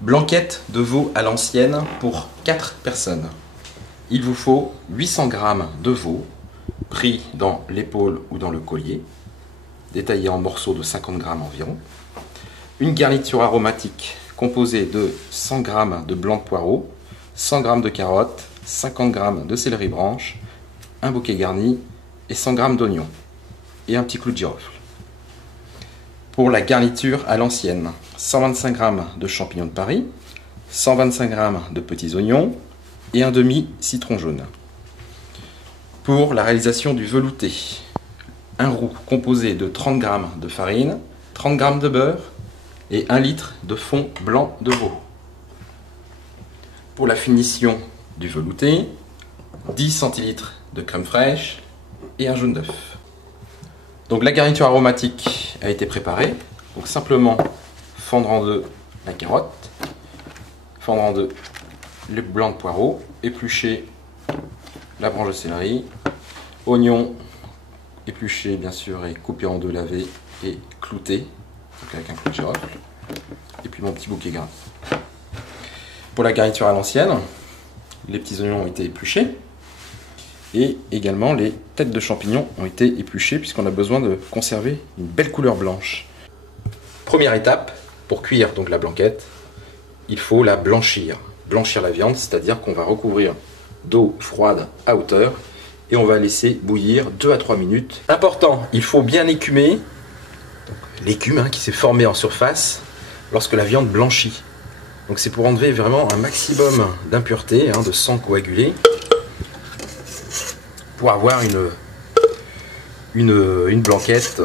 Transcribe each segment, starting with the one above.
Blanquette de veau à l'ancienne pour 4 personnes. Il vous faut 800 g de veau, pris dans l'épaule ou dans le collier, détaillé en morceaux de 50 g environ. Une garniture aromatique composée de 100 g de blanc de poireau, 100 g de carottes, 50 g de céleri branche, un bouquet garni et 100 g d'oignons et un petit clou de girofle. Pour la garniture à l'ancienne, 125 g de champignons de Paris, 125 g de petits oignons et un demi citron jaune. Pour la réalisation du velouté, un roux composé de 30 g de farine, 30 g de beurre et 1 litre de fond blanc de veau. Pour la finition du velouté, 10 centilitres de crème fraîche et un jaune d'œuf. Donc la garniture aromatique a été préparée. Donc simplement fendre en deux la carotte, fendre en deux le blanc de poireau, éplucher la branche de céleri, oignon épluché bien sûr et coupé en deux, lavé et clouté, donc avec un clou de girofle, et puis mon petit bouquet garni. Pour la garniture à l'ancienne, les petits oignons ont été épluchés. Et également, les têtes de champignons ont été épluchées puisqu'on a besoin de conserver une belle couleur blanche. Première étape, pour cuire donc la blanquette, il faut la blanchir. Blanchir la viande, c'est-à-dire qu'on va recouvrir d'eau froide à hauteur et on va laisser bouillir 2 à 3 minutes. Important, il faut bien écumer l'écume qui s'est formée en surface lorsque la viande blanchit. Donc c'est pour enlever vraiment un maximum d'impuretés, de sang coagulé, pour avoir une blanquette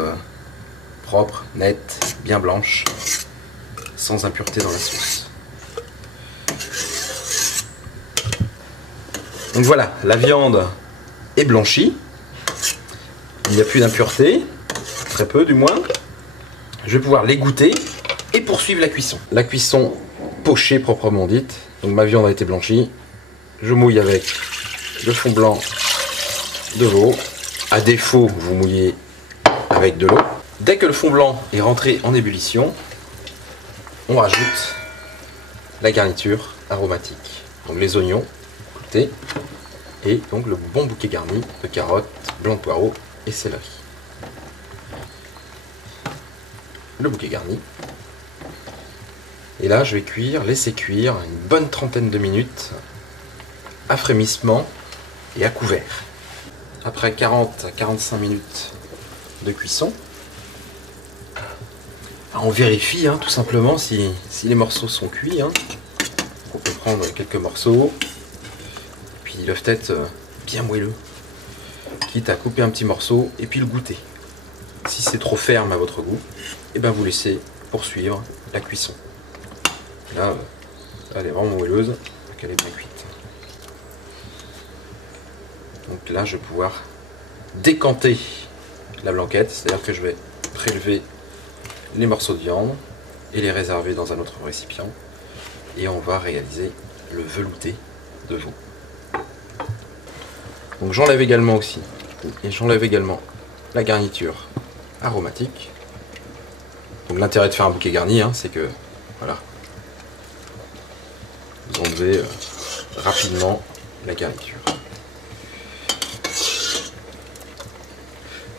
propre, nette, bien blanche, sans impureté dans la sauce. Donc voilà, la viande est blanchie, il n'y a plus d'impureté, très peu du moins. Je vais pouvoir l'égoutter et poursuivre la cuisson. La cuisson pochée proprement dite, donc ma viande a été blanchie, je mouille avec le fond blanc de veau. À défaut, vous mouillez avec de l'eau. Dès que le fond blanc est rentré en ébullition, on rajoute la garniture aromatique. Donc les oignons cloutés et donc le bon bouquet garni de carottes, blanc de poireau et céleri. Le bouquet garni. Et là, je vais laisser cuire une bonne trentaine de minutes à frémissement et à couvert. Après 40 à 45 minutes de cuisson, on vérifie tout simplement si les morceaux sont cuits. On peut prendre quelques morceaux, puis ils doivent être bien moelleux, quitte à couper un petit morceau et puis le goûter. Si c'est trop ferme à votre goût, vous laissez poursuivre la cuisson. Là, elle est vraiment moelleuse, donc elle est bien cuite. Donc là, je vais pouvoir décanter la blanquette, c'est-à-dire que je vais prélever les morceaux de viande et les réserver dans un autre récipient. Et on va réaliser le velouté de veau. Donc j'enlève également la garniture aromatique. Donc l'intérêt de faire un bouquet garni, c'est que voilà, vous enlevez rapidement la garniture.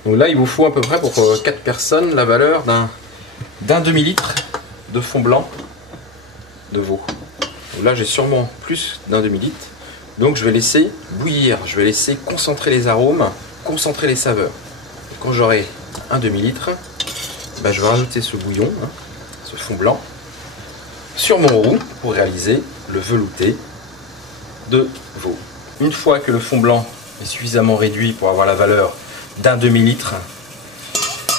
Donc là, il vous faut à peu près pour 4 personnes la valeur d'un demi-litre de fond blanc de veau. Donc là, j'ai sûrement plus d'un demi-litre. Donc je vais laisser bouillir, je vais laisser concentrer les arômes, concentrer les saveurs. Et quand j'aurai un demi-litre, je vais rajouter ce bouillon, ce fond blanc, sur mon roux pour réaliser le velouté de veau. Une fois que le fond blanc est suffisamment réduit pour avoir la valeur d'un demi-litre,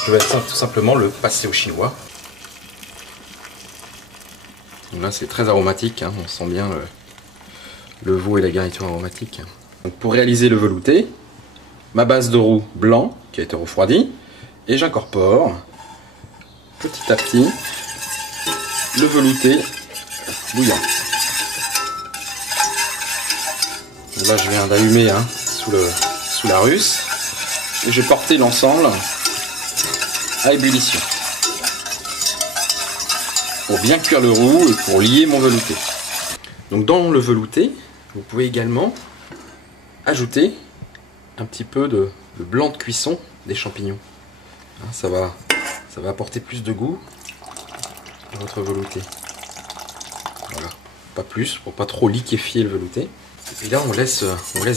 je vais tout simplement le passer au chinois. Donc là c'est très aromatique, on sent bien le veau et la garniture aromatique. Donc pour réaliser le velouté, ma base de roux blanc qui a été refroidie, et j'incorpore petit à petit le velouté bouillant. Donc là je viens d'allumer sous la russe. Et je vais porter l'ensemble à ébullition. pour bien cuire le roux et pour lier mon velouté. Donc dans le velouté, vous pouvez également ajouter un petit peu de blanc de cuisson des champignons. Ça va apporter plus de goût à votre velouté. Voilà, pas plus pour pas trop liquéfier le velouté. Et puis là on laisse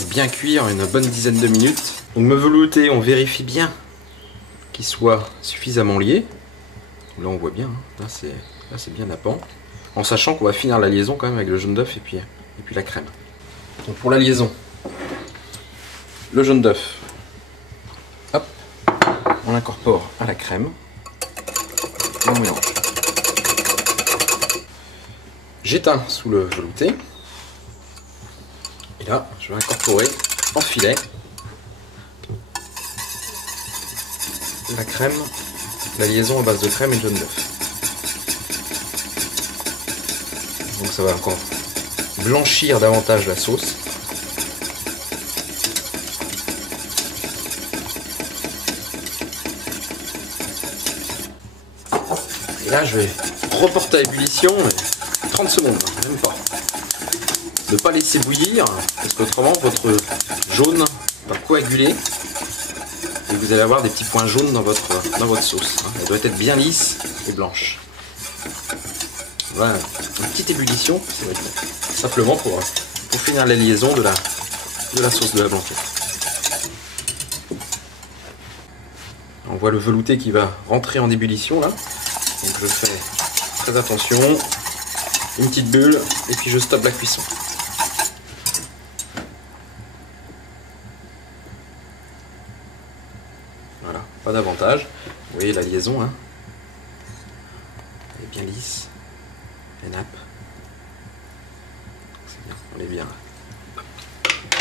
bien cuire une bonne dizaine de minutes. Donc le velouté, on vérifie bien qu'il soit suffisamment lié. Là on voit bien, là c'est bien nappant. En sachant qu'on va finir la liaison quand même avec le jaune d'œuf et puis la crème. Donc pour la liaison, le jaune d'œuf, hop, on l'incorpore à la crème et on mélange. J'éteins sous le velouté et là je vais incorporer en filet la crème, la liaison à base de crème et de jaune d'œuf. Donc ça va encore blanchir davantage la sauce. Et là je vais reporter à ébullition 30 secondes, même pas. Ne pas laisser bouillir, parce qu'autrement votre jaune va coaguler et vous allez avoir des petits points jaunes dans votre sauce. Elle doit être bien lisse et blanche. Voilà, une petite ébullition, c'est simplement pour finir la liaison de la sauce de la blanquette. On voit le velouté qui va rentrer en ébullition là. Donc je fais très attention, une petite bulle et puis je stoppe la cuisson. Voilà, pas davantage. Vous voyez la liaison, hein, elle est bien lisse. Les nappes. C'est bien, on est bien.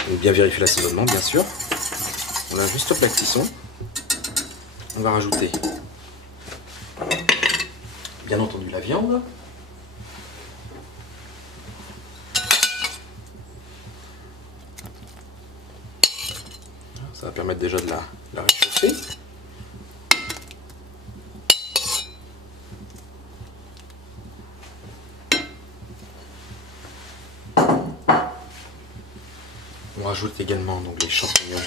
Donc bien vérifier l'assaisonnement bien sûr. On a juste la cuisson. On va rajouter bien entendu la viande. Ça va permettre déjà de la réchauffer. On rajoute également donc les champignons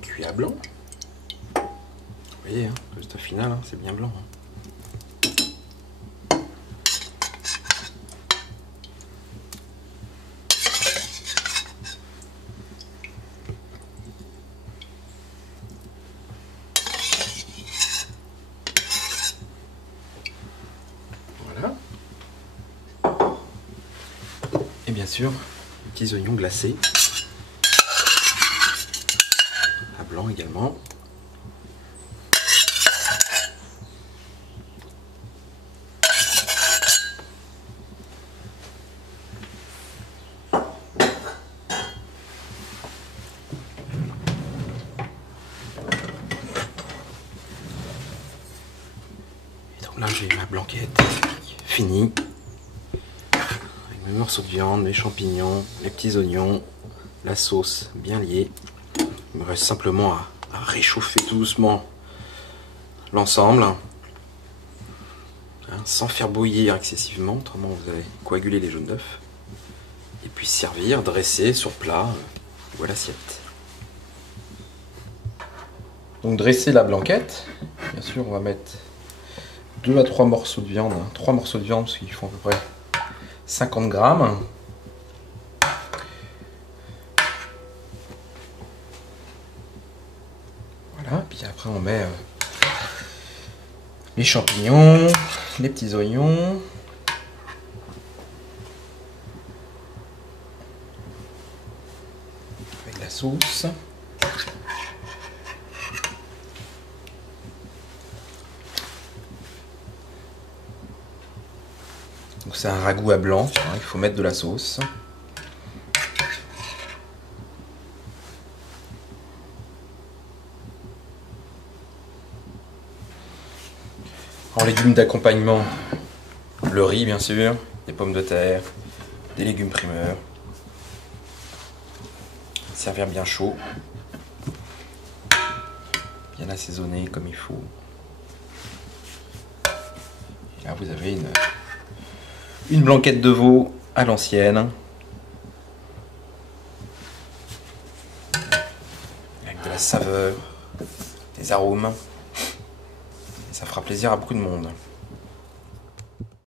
cuits à blanc. Vous voyez, hein, le résultat final, hein, c'est bien blanc. Hein. Voilà. Et bien sûr, petits oignons glacés, à blanc également. Et donc là j'ai ma blanquette finie. Mes morceaux de viande, mes champignons, les petits oignons, la sauce bien liée. Il me reste simplement à réchauffer tout doucement l'ensemble, hein, sans faire bouillir excessivement, autrement vous allez coaguler les jaunes d'œufs. Et puis servir, dresser sur plat ou à l'assiette. Donc dresser la blanquette, bien sûr on va mettre 2 à 3 morceaux de viande, 3 morceaux de viande parce qu'ils font à peu près 50 grammes. Voilà, puis après on met les champignons, les petits oignons. Avec la sauce. Donc c'est un ragoût à blanc, hein, il faut mettre de la sauce. En légumes d'accompagnement, le riz bien sûr, des pommes de terre, des légumes primeurs. Servir bien chaud, bien assaisonné comme il faut. Là, vous avez une blanquette de veau à l'ancienne. Avec de la saveur, des arômes. Et ça fera plaisir à beaucoup de monde.